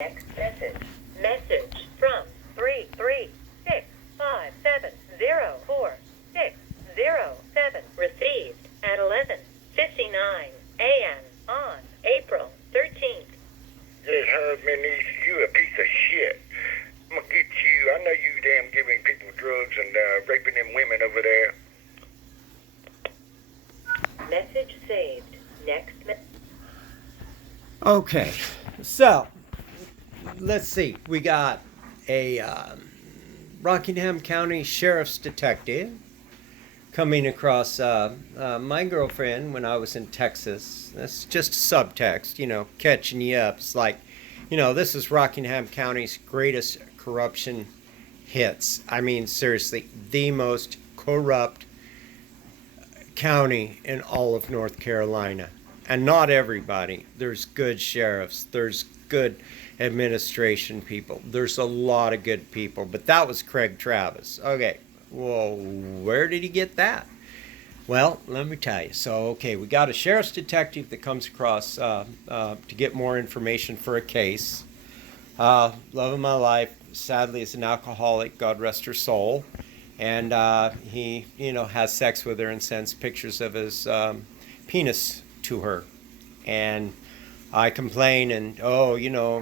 Next message. Message from 33657046007. Received at 11:59 a.m. on April 13th. This husband needs you a piece of shit. I'm gonna get you. I know you damn giving people drugs and raping them women over there. Message saved. Next message. Okay, so let's see. We got a Rockingham County Sheriff's Detective coming across my girlfriend when I was in Texas. That's just subtext, catching you up. It's like, this is Rockingham County's greatest corruption hits. I mean, seriously, the most corrupt county in all of North Carolina. And not everybody. There's good sheriffs. There's good administration people. There's a lot of good people. But that was Craig Travis. Okay, well, where did he get that? Well, let me tell you. So, okay, we got a sheriff's detective that comes across to get more information for a case. Love of my life, sadly, is an alcoholic. God rest her soul. And he, has sex with her and sends pictures of his penis to her. And I complain, and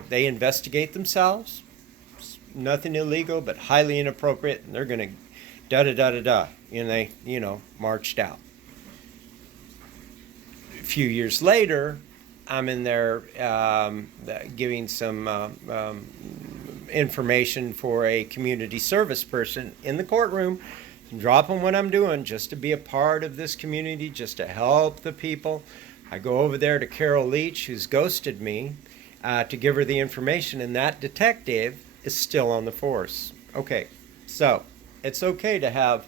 they investigate themselves. It's nothing illegal, but highly inappropriate, and they're gonna da-da-da-da-da. And they, marched out. A few years later, I'm in there giving some information for a community service person in the courtroom, dropping what I'm doing just to be a part of this community, just to help the people. I go over there to Carol Leach, who's ghosted me, to give her the information, and that detective is still on the force. Okay, so it's okay to have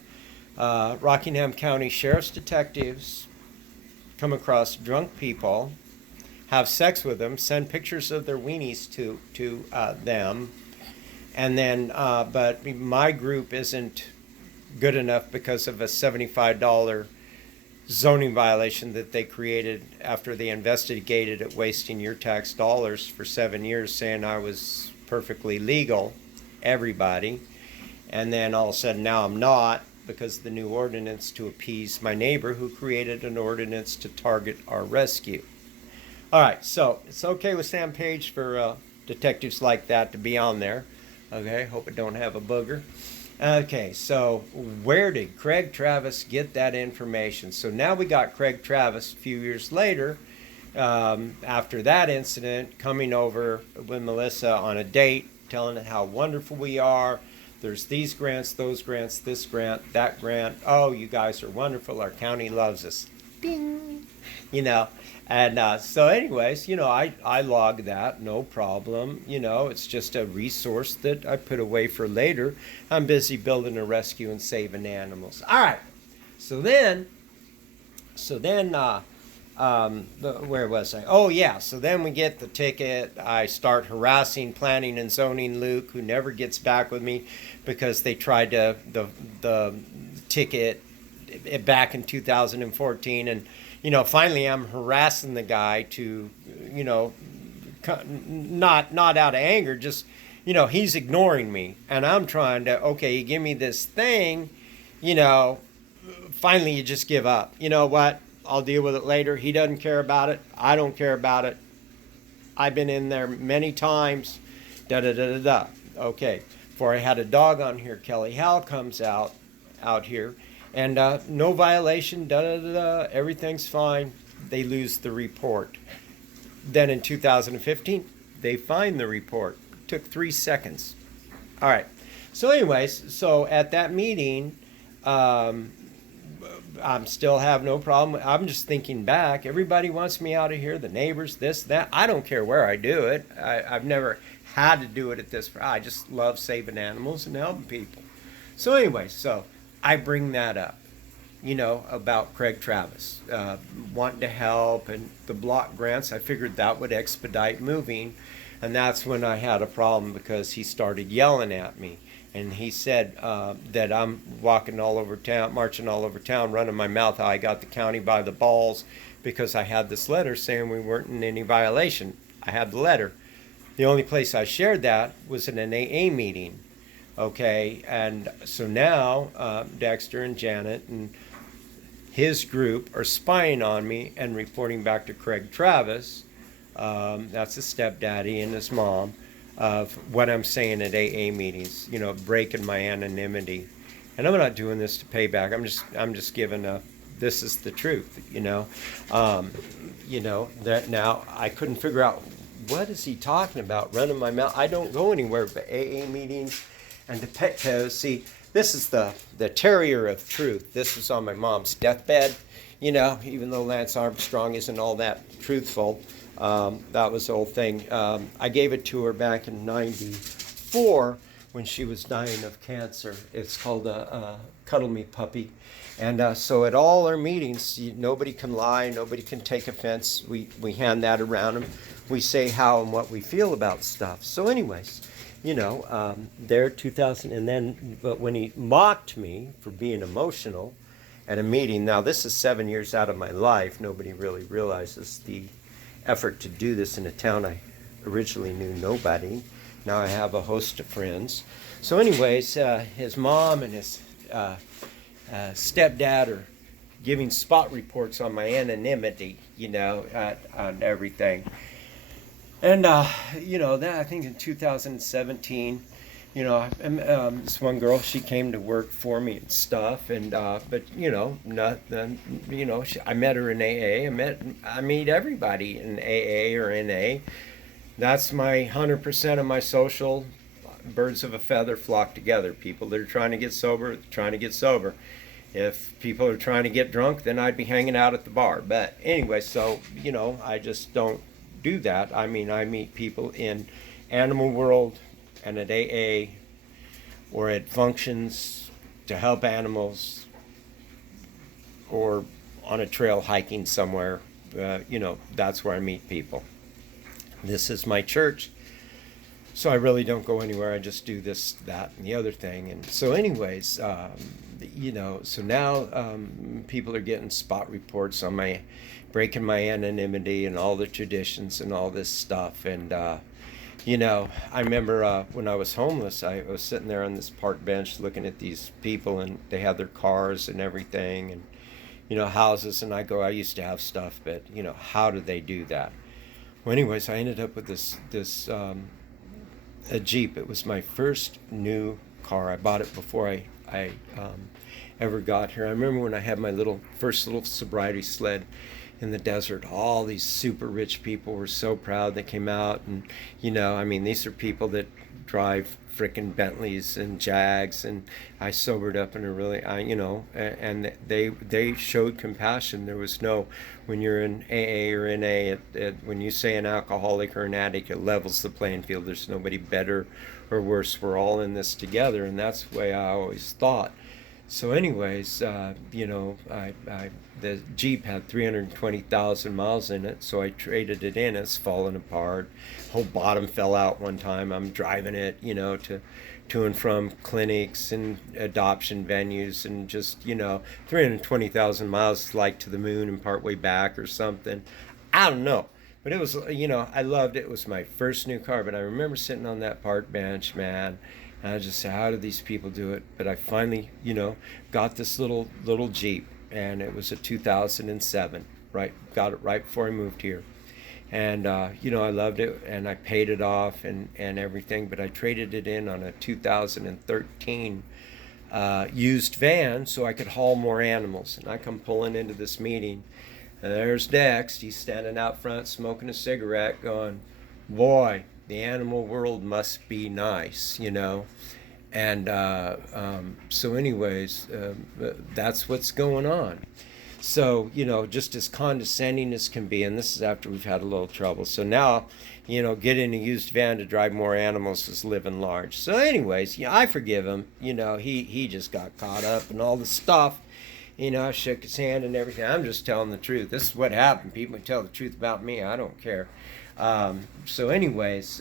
Rockingham County Sheriff's detectives come across drunk people, have sex with them, send pictures of their weenies to them, and then, but my group isn't good enough because of a $75 zoning violation that they created after they investigated it, wasting your tax dollars for 7 years, saying I was perfectly legal, everybody. And then all of a sudden now I'm not, because of the new ordinance to appease my neighbor who created an ordinance to target our rescue. All right, so it's okay with Sam Page for detectives like that to be on there. Okay, hope it don't have a booger. Okay, so where did Craig Travis get that information? So now we got Craig Travis a few years later, after that incident, coming over with Melissa on a date, telling her how wonderful we are. There's these grants, those grants, this grant, that grant. Oh, you guys are wonderful. Our county loves us. Ding! And so anyways, I log that, no problem. It's just a resource that I put away for later. I'm busy building a rescue and saving animals. All right. So then, where was I? Oh, yeah. So then we get the ticket. I start harassing planning and zoning Luke, who never gets back with me because they tried to, the ticket back in 2014. And, finally I'm harassing the guy to, not out of anger, just, he's ignoring me. And I'm trying to, okay, you give me this thing, finally you just give up. You know what? I'll deal with it later. He doesn't care about it. I don't care about it. I've been in there many times. Da-da-da-da-da. Okay. Before I had a dog on here, Kelly Hal comes out here. And no violation, da-da-da-da. Everything's fine. They lose the report. Then in 2015, they find the report. It took 3 seconds. All right. So anyways, at that meeting, I'm still have no problem. I'm just thinking back. Everybody wants me out of here. The neighbors, this, that. I don't care where I do it. I've never had to do it at this. I just love saving animals and helping people. So anyway, I bring that up, about Craig Travis wanting to help and the block grants. I figured that would expedite moving. And that's when I had a problem because he started yelling at me. And he said that I'm walking all over town, marching all over town, running my mouth how I got the county by the balls because I had this letter saying we weren't in any violation. I had the letter. The only place I shared that was in an AA meeting. Okay, and so now Dexter and Janet and his group are spying on me and reporting back to Craig Travis, that's his stepdaddy, and his mom, of what I'm saying at AA meetings, breaking my anonymity. And I'm not doing this to pay back. I'm just giving this is the truth, that now I couldn't figure out what is he talking about, running my mouth. I don't go anywhere but AA meetings and to Petco. See, this is the terrier of truth. This was on my mom's deathbed, even though Lance Armstrong isn't all that truthful. That was the whole thing. I gave it to her back in '94 when she was dying of cancer. It's called Cuddle Me Puppy. And so at all our meetings, nobody can lie, nobody can take offense. We hand that around them. We say how and what we feel about stuff. So anyways, there 2000, and then, but when he mocked me for being emotional at a meeting, now this is 7 years out of my life, nobody really realizes the effort to do this in a town I originally knew nobody. Now I have a host of friends. So anyways, his mom and his stepdad are giving spot reports on my anonymity, on everything. And, that I think in 2017, this one girl, she came to work for me and stuff. And, but, nothing, I met her in AA. I meet everybody in AA or NA. That's my 100% of my social birds of a feather flock together. People that are trying to get sober, trying to get sober. If people are trying to get drunk, then I'd be hanging out at the bar. But anyway, so, I just don't do that. I mean, I meet people in animal world and at AA or at functions to help animals or on a trail hiking somewhere. That's where I meet people. This is my church. So I really don't go anywhere. I just do this, that, and the other thing. And so anyways, so now people are getting spot reports on my breaking my anonymity and all the traditions and all this stuff. And, I remember when I was homeless, I was sitting there on this park bench looking at these people, and they had their cars and everything and, houses. And I used to have stuff, but, how did they do that? Well, anyways, I ended up with this a Jeep. It was my first new car. I bought it before I ever got here. I remember when I had my first little sobriety sled in the desert. All these super rich people were so proud. They came out, and these are people that drive frickin' Bentleys and Jags, and I sobered up in a really, and they showed compassion. There was no, when you're in AA or NA, when you say an alcoholic or an addict, it levels the playing field. There's nobody better or worse. We're all in this together, and that's the way I always thought. So anyways, the Jeep had 320,000 miles in it, so I traded it in. It's falling apart. Whole bottom fell out one time. I'm driving it, to and from clinics and adoption venues, and just, 320,000 miles, like to the moon and partway back or something. I don't know. But it was, I loved it. It was my first new car. But I remember sitting on that park bench, man, and I just said, how do these people do it? But I finally, got this little Jeep, and it was a 2007, right? Got it right before I moved here. And, I loved it, and I paid it off and everything, but I traded it in on a 2013 used van so I could haul more animals. And I come pulling into this meeting, and there's Dex. He's standing out front smoking a cigarette going, boy, the animal world must be nice, And so anyways, that's what's going on. So, just as condescending as can be, and this is after we've had a little trouble. So now, getting a used van to drive more animals is living large. So anyways, I forgive him. He just got caught up in all the stuff. I shook his hand and everything. I'm just telling the truth. This is what happened. People can tell the truth about me. I don't care. So anyways,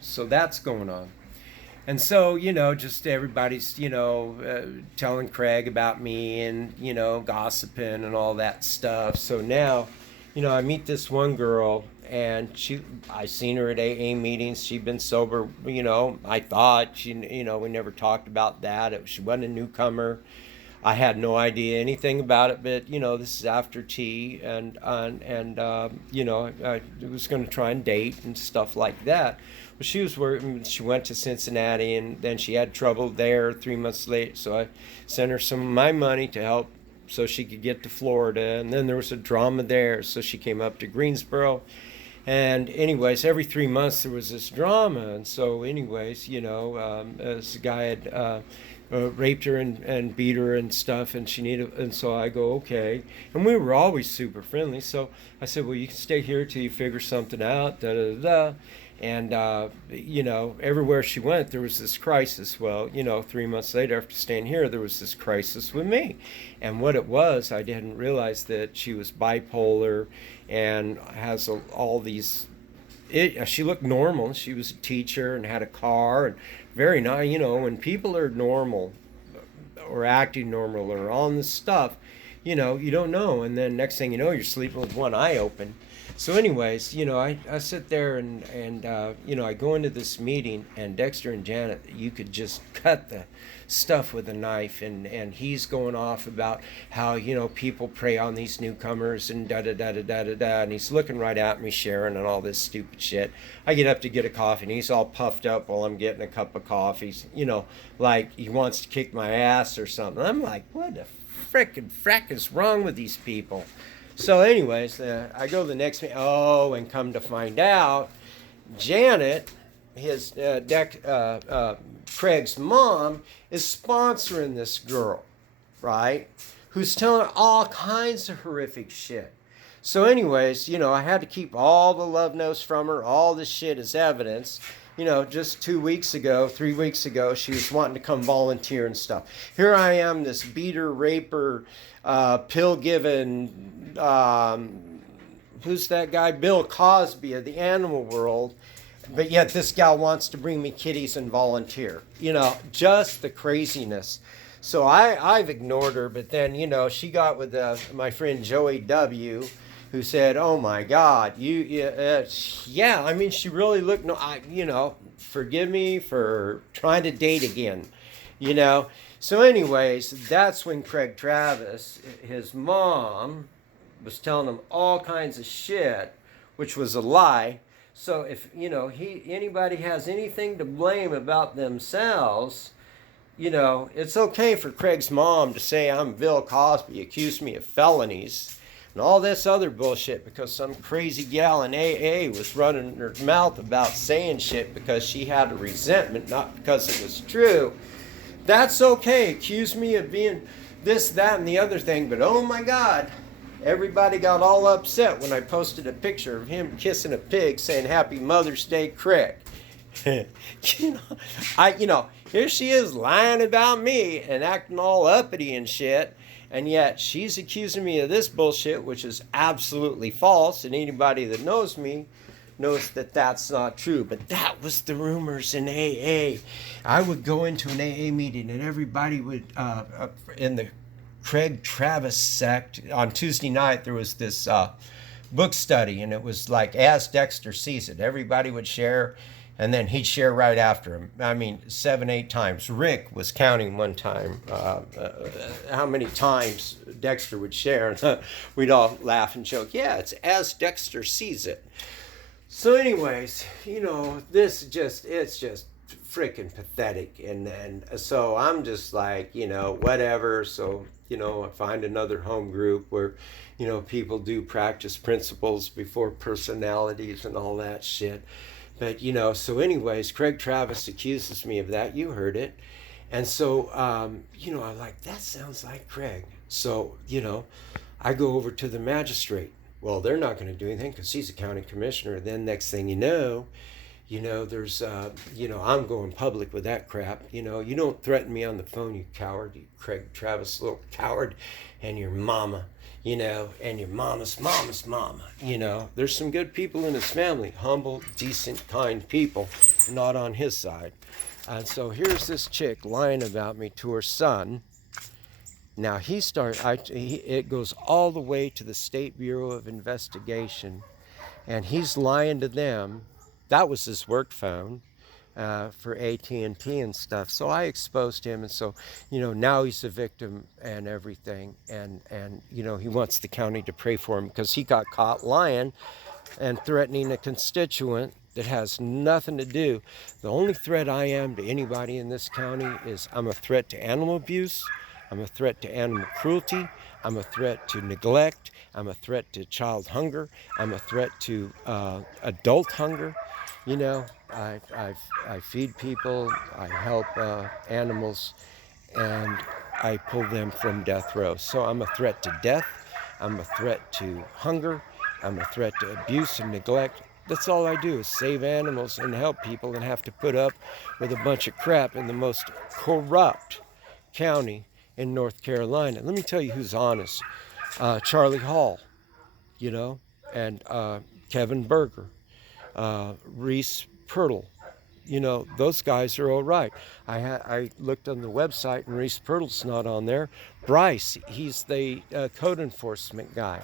so that's going on. And so, just everybody's, telling Craig about me and, gossiping and all that stuff. So now, I meet this one girl, and I seen her at AA meetings. She'd been sober, I thought, we never talked about that. She wasn't a newcomer. I had no idea anything about it, but this is after tea, and I was going to try and date and stuff like that. Well, she was working. She went to Cincinnati, and then she had trouble there 3 months later. So I sent her some of my money to help, so she could get to Florida. And then there was a drama there, so she came up to Greensboro. And anyways, every 3 months there was this drama. And so anyways, this guy had raped her and beat her and stuff, and so I go, okay. And we were always super friendly. So I said, well, you can stay here till you figure something out, da da da. And everywhere she went, there was this crisis. Well, 3 months later, after staying here, there was this crisis with me. And what it was, I didn't realize that she was bipolar and has all these. She looked normal. She was a teacher and had a car and very nice. When people are normal or acting normal or on this stuff, you don't know. And then next thing you know, you're sleeping with one eye open. So anyways, I sit there and I go into this meeting, and Dexter and Janet, you could just cut the stuff with a knife, and he's going off about how, people prey on these newcomers and da-da-da-da-da-da-da, and he's looking right at me, Sharon, and all this stupid shit. I get up to get a coffee, and he's all puffed up while I'm getting a cup of coffee, like he wants to kick my ass or something. I'm like, what the frickin' frack is wrong with these people? So anyways, I go to the next meeting. Oh, and come to find out, Janet, Craig's mom, is sponsoring this girl, right? Who's telling all kinds of horrific shit. So anyways, I had to keep all the love notes from her, all this shit as evidence. Just 3 weeks ago, she was wanting to come volunteer and stuff. Here I am, this beater, raper, pill-giving, who's that guy? Bill Cosby of the animal world. But yet this gal wants to bring me kitties and volunteer. Just the craziness. So I've ignored her, but then, she got with my friend Joey W., who said, oh my God, she really looked, forgive me for trying to date again, So anyways, that's when Craig Travis, his mom, was telling him all kinds of shit, which was a lie. So if, anybody has anything to blame about themselves, it's okay for Craig's mom to say I'm Bill Cosby, accuse me of felonies, and all this other bullshit because some crazy gal in AA was running her mouth about saying shit because she had a resentment, not because it was true. That's okay. Accuse me of being this, that, and the other thing, but oh my God, everybody got all upset when I posted a picture of him kissing a pig saying Happy Mother's Day, Craig. Here she is lying about me and acting all uppity and shit. And yet she's accusing me of this bullshit, which is absolutely false. And anybody that knows me knows that that's not true. But that was the rumors in AA. I would go into an AA meeting and everybody would, in the Craig Travis sect, on Tuesday night, there was this book study. And it was like, as Dexter sees it, everybody would share. And then he'd share right after him. 7, 8 times. Rick was counting one time how many times Dexter would share. And we'd all laugh and joke, yeah, it's as Dexter sees it. So anyways, it's just freaking pathetic. And so I'm just like, whatever. So, I find another home group where, people do practice principles before personalities and all that shit. But, so anyways, Craig Travis accuses me of that. You heard it. And so, I'm like, that sounds like Craig. So, I go over to the magistrate. Well, they're not going to do anything because he's a county commissioner. Then next thing you know, there's, I'm going public with that crap. You don't threaten me on the phone, you coward, you Craig Travis, little coward, and your mama. And your mama's mama. There's some good people in his family, humble, decent, kind people, not on his side. And so here's this chick lying about me to her son. Now it goes all the way to the State Bureau of Investigation, and he's lying to them. That was his work phone for AT&T and stuff. So I exposed him, and so now he's a victim and everything, and he wants the county to pray for him because he got caught lying and threatening a constituent that has nothing to do. The only threat I am to anybody in this county is I'm a threat to animal abuse, I'm a threat to animal cruelty, I'm a threat to neglect, I'm a threat to child hunger, I'm a threat to adult hunger. I feed people, I help animals, and I pull them from death row. So I'm a threat to death, I'm a threat to hunger, I'm a threat to abuse and neglect. That's all I do is save animals and help people and have to put up with a bunch of crap in the most corrupt county in North Carolina. Let me tell you who's honest. Charlie Hall, and Kevin Berger, Reese Pirtle. Those guys are all right. I looked on the website and Reese Pirtle's not on there. Bryce, he's the code enforcement guy.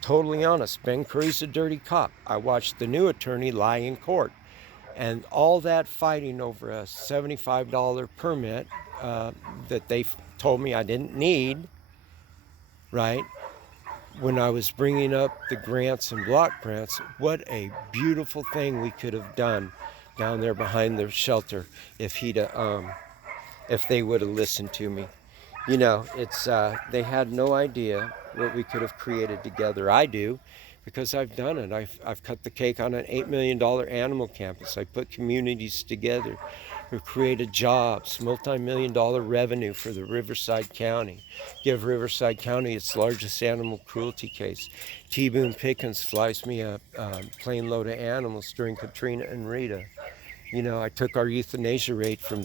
Totally honest, Ben Curry's a dirty cop. I watched the new attorney lie in court. And all that fighting over a $75 permit that they told me I didn't need, right? When I was bringing up the grants and block grants, what a beautiful thing we could have done down there behind the shelter if they would have listened to me. It's they had no idea what we could have created together. I do, because I've done it. I've cut the cake on an $8 million animal campus. I put communities together. We've created jobs, multi-million-dollar revenue for the Riverside County. Give Riverside County its largest animal cruelty case. T. Boone Pickens flies me a plane load of animals during Katrina and Rita. I took our euthanasia rate in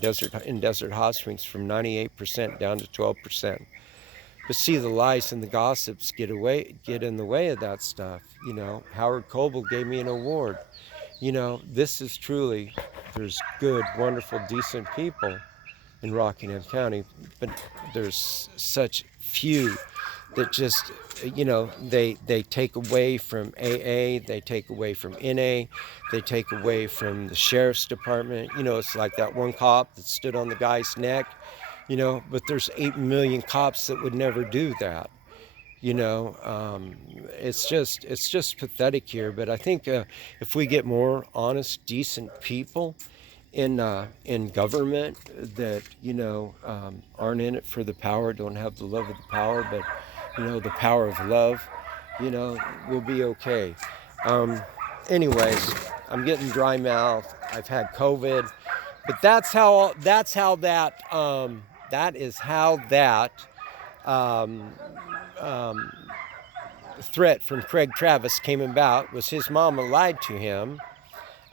Desert Hot Springs from 98% down to 12%. But see, the lies and the gossips get in the way of that stuff. Howard Coble gave me an award. This is truly, there's good, wonderful, decent people in Rockingham County, but there's such few that just, they take away from AA, they take away from NA, they take away from the sheriff's department. It's like that one cop that stood on the guy's neck, but there's 8 million cops that would never do that. It's just pathetic here. But I think if we get more honest, decent people in government that aren't in it for the power, don't have the love of the power, but the power of love, we'll be okay. Anyways, I'm getting dry mouth. I've had COVID, but that is how that threat from Craig Travis came about. Was his mama lied to him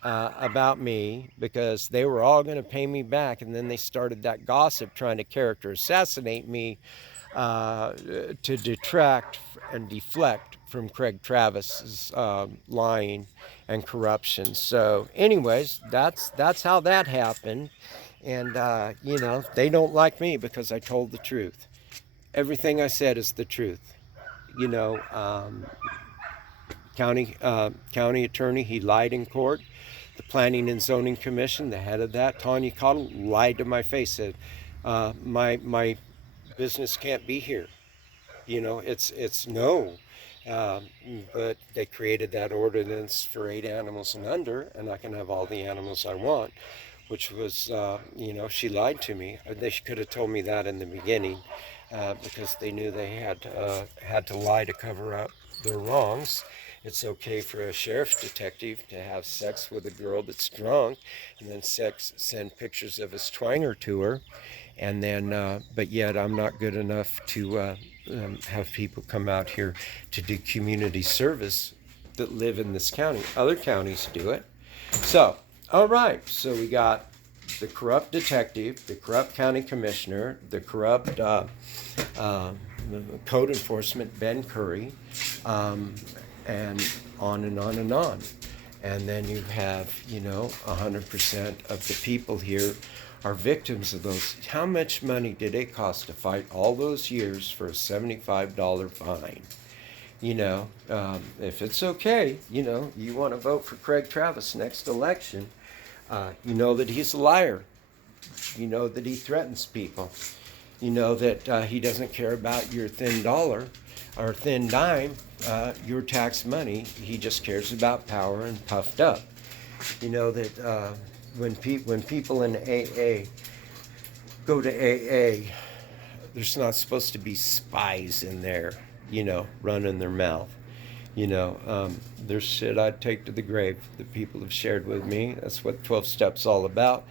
about me because they were all going to pay me back, and then they started that gossip trying to character assassinate me to detract and deflect from Craig Travis's lying and corruption. So anyways, that's how that happened. And they don't like me because I told the truth. Everything I said is the truth. County attorney, he lied in court. The Planning and Zoning Commission, the head of that, Tanya Cottle, lied to my face, said my business can't be here. It's no. But they created that ordinance for 8 animals and under, and I can have all the animals I want, which was, she lied to me. They could have told me that in the beginning, because they knew they had to lie to cover up their wrongs. It's okay for a sheriff's detective to have sex with a girl that's drunk, and then send pictures of his twanger to her, and then, but yet I'm not good enough to have people come out here to do community service that live in this county. Other counties do it. So, all right, so we got the corrupt detective, the corrupt county commissioner, the corrupt code enforcement, Ben Curry, and on and on and on. And then you have, 100% of the people here are victims of those. How much money did it cost to fight all those years for a $75 fine? If it's okay, you want to vote for Craig Travis next election, you know that he's a liar. You know that he threatens people. You know that he doesn't care about your thin dollar or thin dime, your tax money. He just cares about power and puffed up. You know that when people in AA go to AA, there's not supposed to be spies in there, running their mouth. There's shit I'd take to the grave that people have shared with me. That's what 12 Steps all about.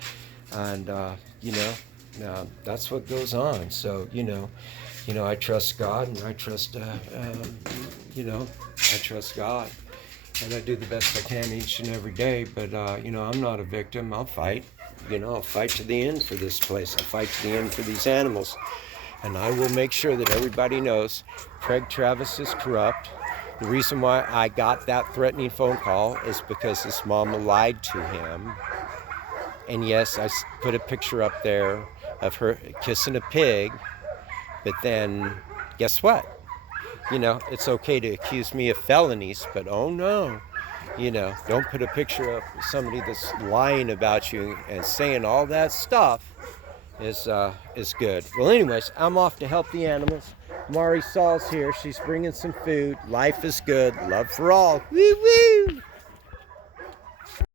And, that's what goes on. So, I trust God, and I trust, I trust God. And I do the best I can each and every day. But, I'm not a victim. I'll fight. I'll fight to the end for this place. I'll fight to the end for these animals. And I will make sure that everybody knows Craig Travis is corrupt. The reason why I got that threatening phone call is because his mama lied to him. And yes, I put a picture up there of her kissing a pig. But then, guess what? It's okay to accuse me of felonies, but oh no. Don't put a picture of somebody that's lying about you and saying all that stuff is good. Well, anyways, I'm off to help the animals. Mari Saul's here. She's bringing some food. Life is good. Love for all. Woo woo!